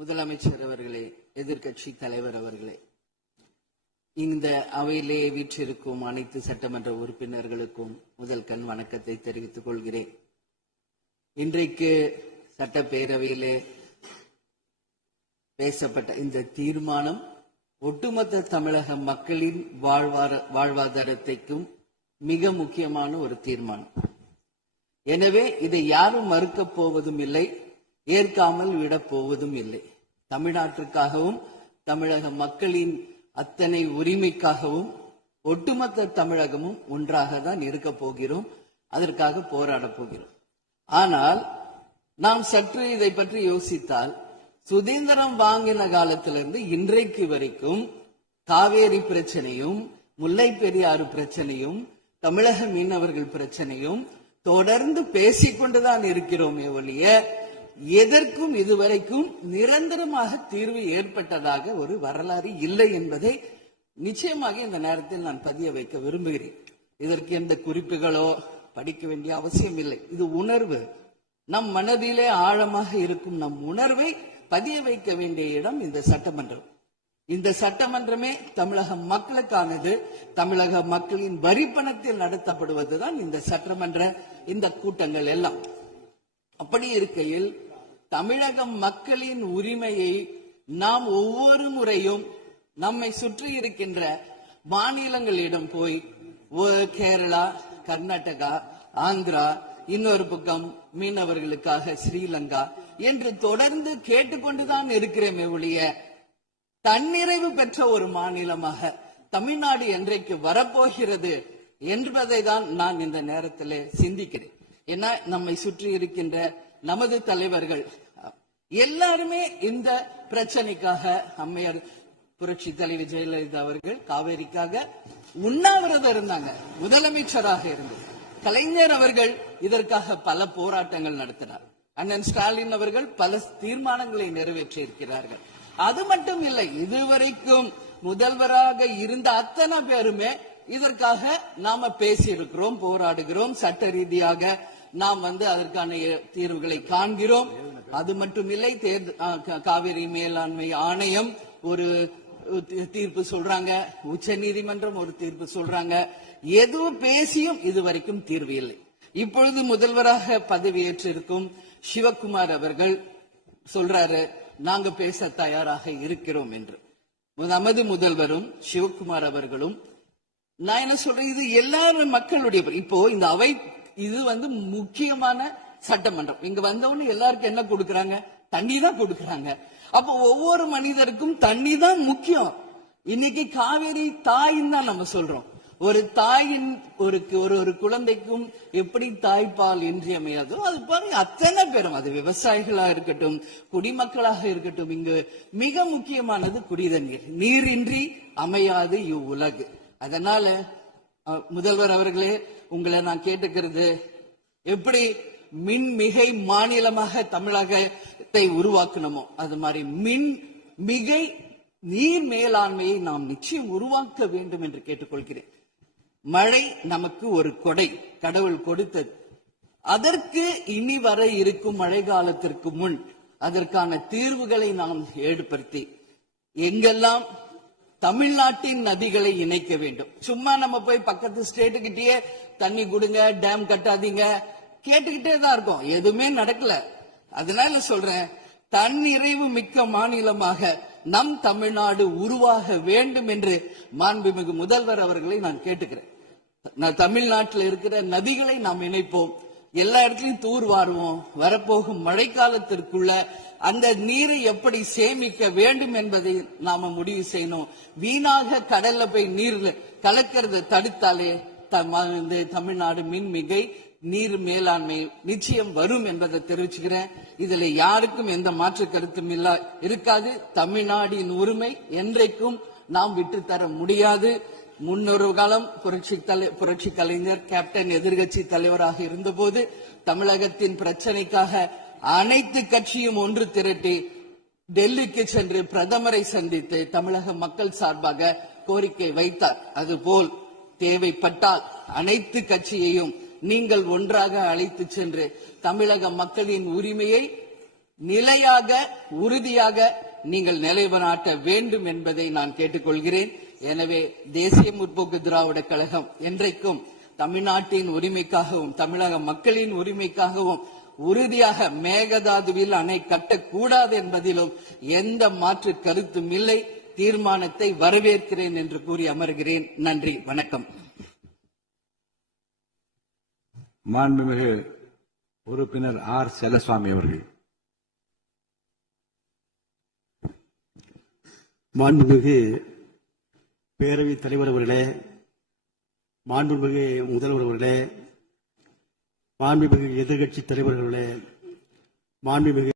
முதலமைச்சர் அவர்களே, எதிர்க்கட்சி தலைவர் அவர்களே, இந்த அவையிலே வீற்றிருக்கும் அனைத்து சட்டமன்ற உறுப்பினர்களுக்கும் முதல் கண் வணக்கத்தை தெரிவித்துக் கொள்கிறேன். இன்றைக்கு சட்டப்பேரவையிலே பேசப்பட்ட இந்த தீர்மானம் ஒட்டுமொத்த தமிழக மக்களின் வாழ்வாதாரத்தைக்கும் மிக முக்கியமான ஒரு தீர்மானம். எனவே இதை யாரும் மறுக்கப் போவதும் இல்லை, ஏற்காமல் விடப் போவதும் இல்லை. தமிழ்நாட்டிற்காகவும் தமிழக மக்களின் அத்தனை உரிமைக்காகவும் ஒட்டுமொத்த தமிழகமும் ஒன்றாக தான் இருக்க போகிறோம், அதற்காக போராட போகிறோம். ஆனால் நாம் சற்று இதை பற்றி யோசித்தால், சுதந்திரம் வாங்கின காலத்திலிருந்து இன்றைக்கு வரைக்கும் காவேரி பிரச்சனையும் முல்லை பெரியாறு பிரச்சனையும் தமிழக மீனவர்கள் பிரச்சனையும் தொடர்ந்து பேசிக்கொண்டுதான் இருக்கிறோமே ஒழிய எதற்கும் இதுவரைக்கும் நிரந்தரமாக தீர்வு ஏற்பட்டதாக ஒரு வரலாறு இல்லை என்பதை நிச்சயமாக இந்த நேரத்தில் நான் பதிய வைக்க விரும்புகிறேன். இதற்கு எந்த குறிப்புகளோ படிக்க வேண்டிய அவசியம் இல்லை. இது உணர்வு, நம் மனதிலே ஆழமாக இருக்கும் நம் உணர்வை பதிய வைக்க வேண்டிய இடம் இந்த சட்டமன்றம். இந்த சட்டமன்றமே தமிழக மக்களுக்கானது. தமிழக மக்களின் வரிப்பணத்தில் நடத்தப்படுவதுதான் இந்த சட்டமன்ற இந்த கூட்டங்கள் எல்லாம். அப்படி இருக்கையில் தமிழக மக்களின் உரிமையை நாம் ஒவ்வொரு முறையும் நம்மை சுற்றி இருக்கின்ற மாநிலங்களிடம் போய் கேரளா, கர்நாடகா, ஆந்திரா, இன்னொரு பக்கம் மீனவர்களுக்காக ஸ்ரீலங்கா என்று தொடர்ந்து கேட்டுக்கொண்டுதான் இருக்கிறோமே ஒழிய தன்னிறைவு பெற்ற ஒரு மாநிலமாக தமிழ்நாடு என்றைக்கு வரப்போகிறது என்பதை தான் நான் இந்த நேரத்தில் சிந்திக்கிறேன். ஏன்னா நம்மை சுற்றி இருக்கின்ற நமது தலைவர்கள் எல்லாருமே இந்த பிரச்சனைக்காக, அம்மையார் புரட்சி தலைவர் ஜெயலலிதா அவர்கள் காவேரிக்காக உண்ணாவிரதம் இருந்தாங்க, முதலமைச்சராக இருந்தது. கலைஞர் அவர்கள் இதற்காக பல போராட்டங்கள் நடத்தினார். அண்ணன் ஸ்டாலின் அவர்கள் பல தீர்மானங்களை நிறைவேற்றி இருக்கிறார்கள். அது மட்டும் இல்லை, இதுவரைக்கும் முதல்வராக இருந்த அத்தனை பேருமே இதற்காக நாம பேசி இருக்கிறோம், போராடுகிறோம், சட்ட ரீதியாக நாம் அதற்கான தீர்வுகளை காண்கிறோம். அது மட்டும் இல்லை, காவிரி மேலாண்மை ஆணையம் ஒரு தீர்ப்பு சொல்றாங்க, உச்ச நீதிமன்றம் ஒரு தீர்ப்பு சொல்றாங்க. எதுவும் பேசியும் இதுவரைக்கும் தீர்வு இல்லை. இப்பொழுது முதல்வராக பதவியேற்றிருக்கும் சிவகுமார் அவர்கள் சொல்றாரு, நாங்க பேச தயாராக இருக்கிறோம் என்று. நமது முதல்வரும் சிவகுமார் அவர்களும், நான் என்ன சொல்றேன், இது எல்லாரும் மக்களுடைய, இப்போ இந்த அவை இது முக்கியமான சட்டமன்றம். இங்க வந்தவொன்னு எல்லாருக்கும் என்ன கொடுக்கறாங்க? தண்ணி தான் கொடுக்கறாங்க. அப்போ ஒவ்வொரு மனிதருக்கும் தண்ணி தான் முக்கியம். இன்னைக்கு காவேரி தாயின்னு தான் நம்ம சொல்றோம். ஒரு தாயின் ஒரு குழந்தைக்கும் எப்படி தாய்ப்பால் இன்றியமையாதோ அது பாருங்க, அத்தனை பேரும், அது விவசாயிகளா இருக்கட்டும், குடிமக்களாக இருக்கட்டும், இங்கு மிக முக்கியமானது குடிதண்ணீர். நீரின்றி அமையாது இவ்வுலகு. அதனால முதல்வர் அவர்களே, உங்களை நான் கேட்டுக்கிறது, எப்படி மின்மிகை மாநிலமாக தமிழகத்தை உருவாக்கணுமோ அது மாதிரி மின்மிகை நீர் மேலாண்மையை நாம் நிச்சயம் உருவாக்க வேண்டும் என்று கேட்டுக்கொள்கிறேன். மழை நமக்கு ஒரு கொடை, கடவுள் கொடுத்தது. அதற்கு இனி வர இருக்கும் மழை காலத்திற்கு முன் அதற்கான தீர்வுகளை நாம் ஏற்படுத்தி எங்கெல்லாம் தமிழ்நாட்டின் நதிகளை இணைக்க வேண்டும். சும்மா நம்ம போய் பக்கத்து ஸ்டேட்டுக்கிட்டே தண்ணி கொடுங்க, டேம் கட்டாதீங்க கேட்டுக்கிட்டே தான் இருக்கோம், எதுவுமே நடக்கல. அதனால சொல்றேன், தன்னிறைவு மிக்க மாநிலமாக நம் தமிழ்நாடு உருவாக வேண்டும் என்று மாண்புமிகு முதல்வர் அவர்களை நான் கேட்டுக்கிறேன். தமிழ்நாட்டில் இருக்கிற நதிகளை நாம் இணைப்போம், எல்லா இடத்துலயும் தூர்வாருவோம். வரப்போகும் மழைக்காலத்திற்குள்ள அந்த நீரை எப்படி சேமிக்க வேண்டும் என்பதை நாம முடிவு செய்யணும். வீணாக கடல்ல போய் நீர்ல கலக்கிறத தடுத்தாலே தமிழ்நாடு மின்மிகை நீர் மேலாண்மை நிச்சயம் வரும் என்பதை தெரிவிச்சுக்கிறேன். இதுல யாருக்கும் எந்த மாற்று கருத்தும் இருக்காது. தமிழ்நாடின் உரிமை என்றைக்கும் நாம் விட்டுத்தர முடியாது. முன்னொரு காலம் புரட்சி கலைஞர் கேப்டன் எதிர்கட்சி தலைவராக இருந்தபோது தமிழகத்தின் பிரச்சனைக்காக அனைத்து கட்சியும் ஒன்று திரட்டி டெல்லிக்கு சென்று பிரதமரை சந்தித்து தமிழக மக்கள் சார்பாக கோரிக்கை வைத்தார். அதுபோல் தேவைப்பட்டால் அனைத்து கட்சியையும் நீங்கள் ஒன்றாக அழைத்து சென்று தமிழக மக்களின் உரிமையை நிலையாக உறுதியாக நீங்கள் நிலைநாட்ட வேண்டும் என்பதை நான் கேட்டுக்கொள்கிறேன். எனவே தேசிய முற்போக்கு திராவிட கழகம் என்றைக்கும் தமிழ்நாட்டின் உரிமைக்காகவும் தமிழக மக்களின் உரிமைக்காகவும் உறுதியாக மேகதாதுவில் அணை கட்டக்கூடாது என்பதிலும் எந்த மாற்று கருத்தும் இல்லை. தீர்மானத்தை வரவேற்கிறேன் என்று கூறி அமர்கிறேன். நன்றி, வணக்கம். மாண்புமிகு உறுப்பினர் ஆர் செல்லசுவாமி அவர்கள். மாண்புமிகு பேரவைத் தலைவர் அவர்களே, மாண்புமிகு முதல்வர் அவர்களே, மாண்புமிகு எதிர்க்கட்சி தலைவர்களே, மாண்புமிகு